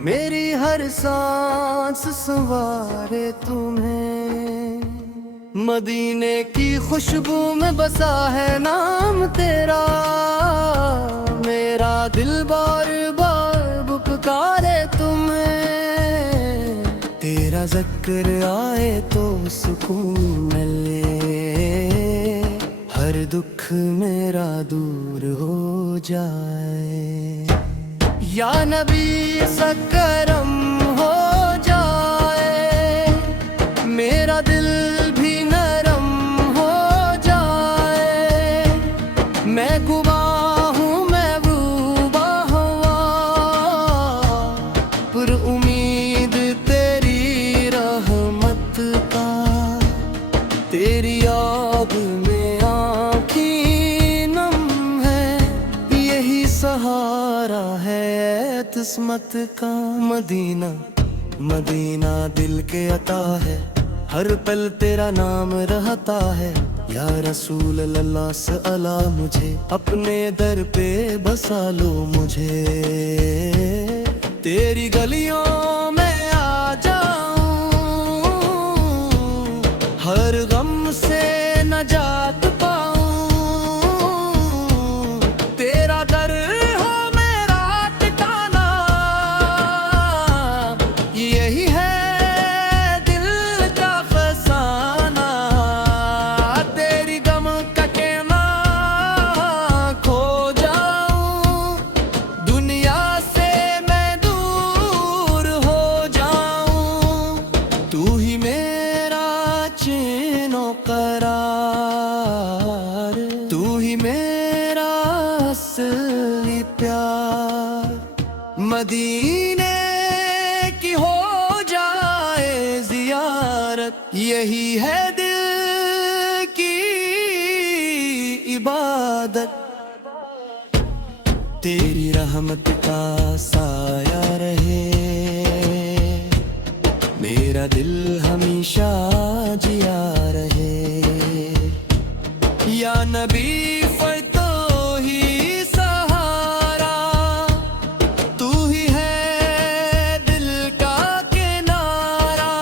मेरी हर सांस संवारे तुम्हें। मदीने की खुशबू में बसा है नाम तेरा। मेरा दिल बार बार पुकारे तुम्हें। तेरा जिक्र आए तो सुकून मिले। हर दुख मेरा दूर हो जाए। या नबी सकरम हो जाए। मेरा दिल भी नरम हो जाए। मैं गुवाह हूँ महबूबा हवा, पर उम्मीद तेरी रहमत का। तेरी याद में आँखी नम है, यही सहारा है किस्मत का। मदीना मदीना दिल के अता है, हर पल तेरा नाम रहता है। या रसूल अल्लाह सअला मुझे, अपने दर पे बसा लो मुझे। तेरी गलियों में आ जाऊं, हर गम से नजात पाऊं। तेरा दर हो मेरा ठिकाना, यही है दिल का फसाना। तेरी गम का कहना खो जाऊं, दुनिया से मैं दूर हो जाऊं। तू ही मेरा चैनो करार, तू ही मेरा असली प्यार। मदीने की हो जाए जियारत, यही है दिल की इबादत। तेरी रहमत का साया रहे, मेरा दिल हमेशा जिया रहे। या नबी फतो ही सहारा, तू ही है दिल का किनारा।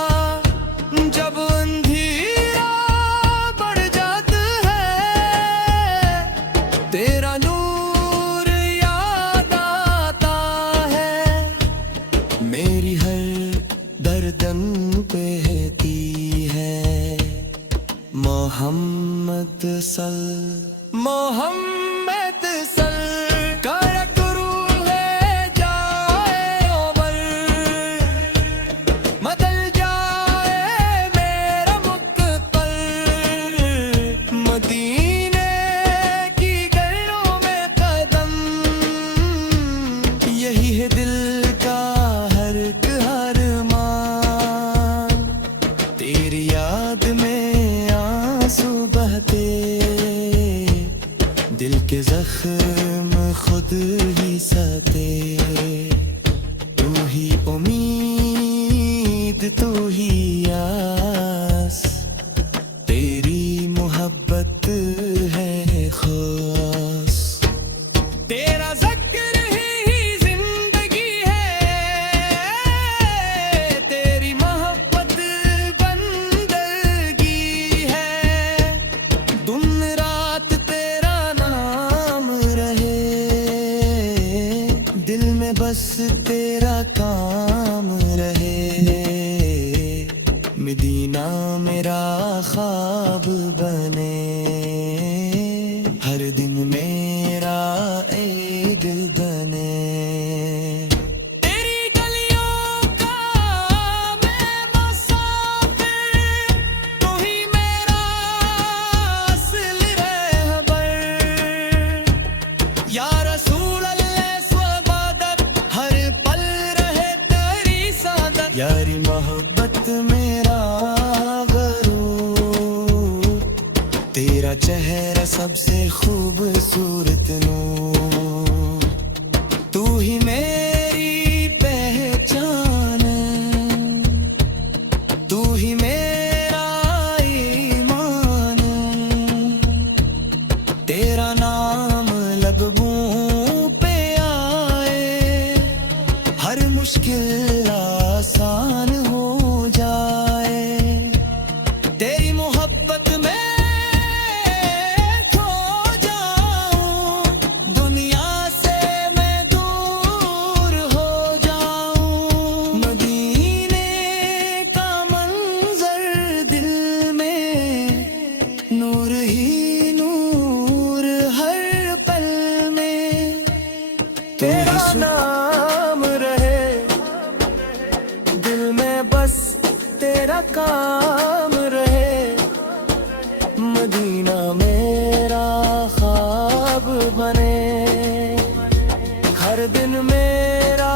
जब अंधेरा बढ़ जाता है, तेरा नूर याद आता है। मेरी हर दर्दन पे रहती है मोहम्मद मोहम्मद करकरू है जाए ओबर। बदल जाए मेरा मुक़ब्बल, मदीने की गलियों में कदम। यही है दिल का हर मान, तेरी याद में आंसू बहते। दिल के जख्म खुद ही सहते। तू ही उम्मीद, तू ही आस, तेरी मोहब्बत है खास। तेरा जिक्र ही जिंदगी है, तेरी मोहब्बत बंदगी है। दिन रात तेरा नाम रहे, दिल में बस तेरा काम रहे। मदीना मेरा ख्वाब बने, हर दिन मेरा ईद बने। तेरी गलियों का मैं मुसाफिर, तू ही मेरा असल रहबर। या रसूल अल्लाह स्वाबदत, हर पल रहे तेरी सादत। यारी मोहब्बत मेरा गरूर, तेरा चेहरा सबसे खूबसूरत नूर। तू ही मेरी पहचान, तू ही मेरा ईमान। तेरा नाम लबों पे आए, हर मुश्किल नाम रहे, दिल में बस तेरा काम रहे। मदीना मेरा ख्वाब बने, हर दिन मेरा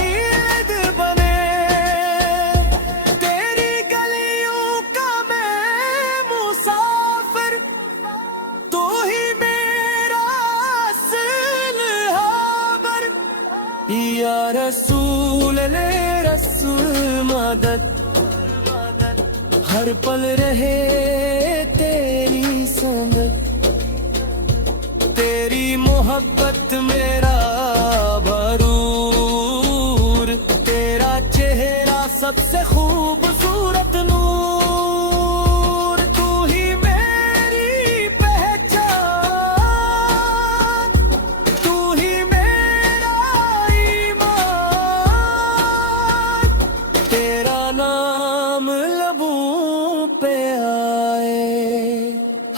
ईद बने। तेरी गलियों का मैं मुसाफिर, तू ही मेरा असल खबर। या रसूल ले रसूल मदद, हर पल रहे तेरी संगत। तेरी मोहब्बत मेरा भरूर, तेरा चेहरा सबसे खूबसूरत नूर। तू ही मेरी पहचान, तू ही मेरा ईमान। तेरा नाम लबों पे आए,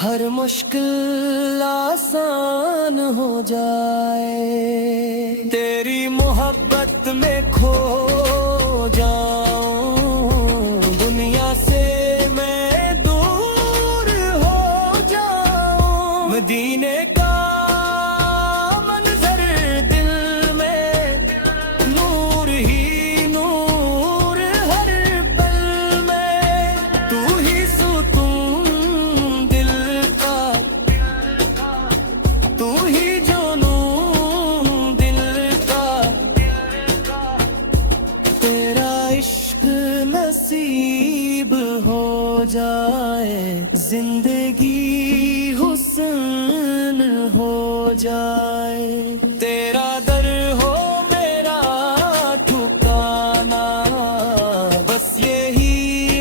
हर मुश्किल आसान हो जाए। तेरी मोहब्बत में खो जाऊं, दुनिया से मैं दूर हो जाऊं। मदीने का मंजर दिल में, नूर ही नूर हर पल में। तू ही सुकून दिल का, तू ही जुनून दिल का। तेरा इश्क नसीब हो जाए, जिंदगी हुस्न हो जाए। तेरा दर हो मेरा ठिकाना, बस यही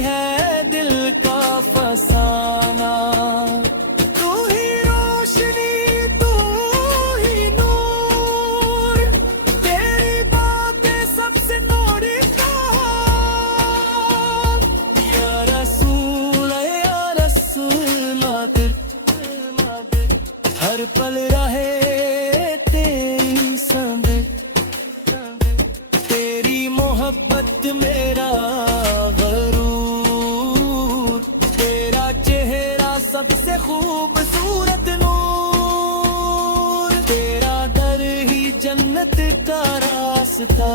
है दिल का फसाना। तू ही रोशनी, तू ही नूर, तेरी बातें सबसे नूरी कहां। या रसूल मदद, हर पल रहे तेरी संग। तेरी मोहब्बत मेरा गरूर, तेरा चेहरा सबसे खूबसूरत नूर। तेरा दर ही जन्नत का रास्ता,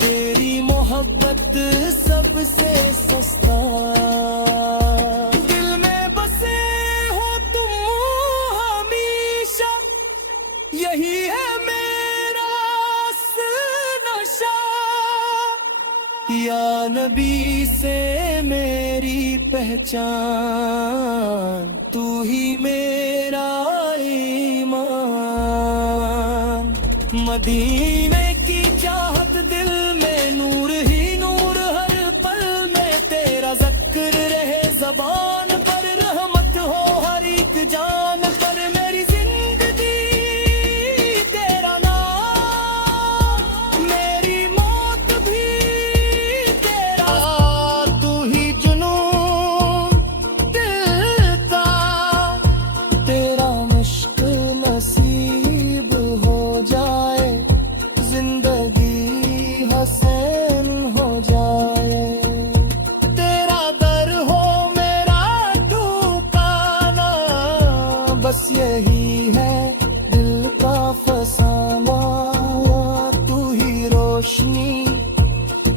तेरी मोहब्बत सबसे सस्ता। दिल में बसे हो तुम हमेशा, यही है मेरा नशा। या नबी से मेरी पहचान, तू ही मेरा ईमान। मदीने की चाहत दिल में, नूर ही नूर हर पल में। तेरा जिक्र रहे ज़बान पर, रहमत हो हर एक जान पर। मेरी जिंदगी तेरा नाम, मेरी मौत भी तेरा। तू ही जुनून दिल का, तेरा मुश्किल नसीब हो जाए, जिंदगी हसन हो जाए। तेरा दर हो मेरा ठिकाना, बस यही है दिल का फसाना। तू ही रोशनी,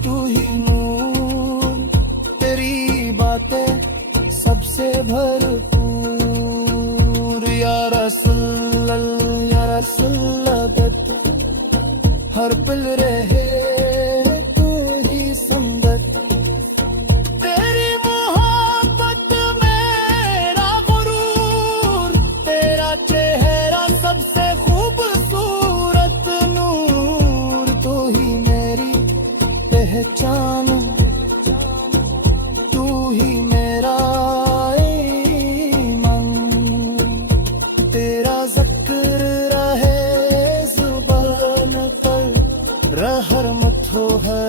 तू ही नूर, तेरी बातें सबसे भरपूर। या रसूल अबद, हर पल रहे तू ही संगत। तेरी मोहब्बत मेरा गुरूर, तेरा चेहरा सबसे खूबसूरत नूर। तू ही मेरी पहचान, तू ही मेरा ईमान। तेरा जिक्र रहे ज़ुबान पर, रहमत हो हर